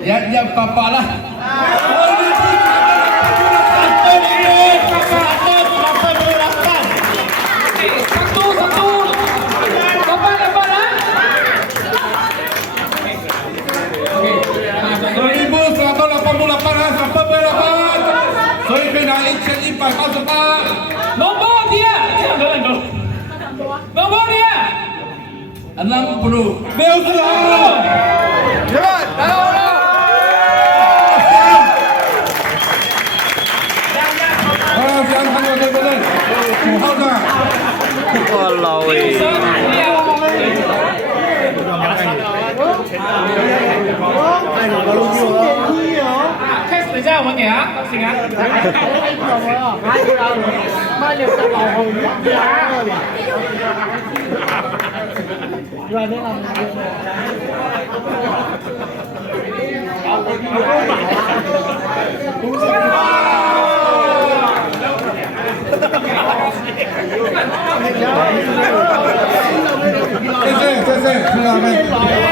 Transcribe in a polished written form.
Ya papa lah. Satu. Kapan dapat lah? 1188 sampai berapa? Saya kena 1188. Nombor dia. Nombor dia. 60. Bel sudah. Cepat. Tahu dah. Jangan tunggu betul. Hau dah. Walau weh. 开始等一下，我们给啊，行啊。谢谢，听到没？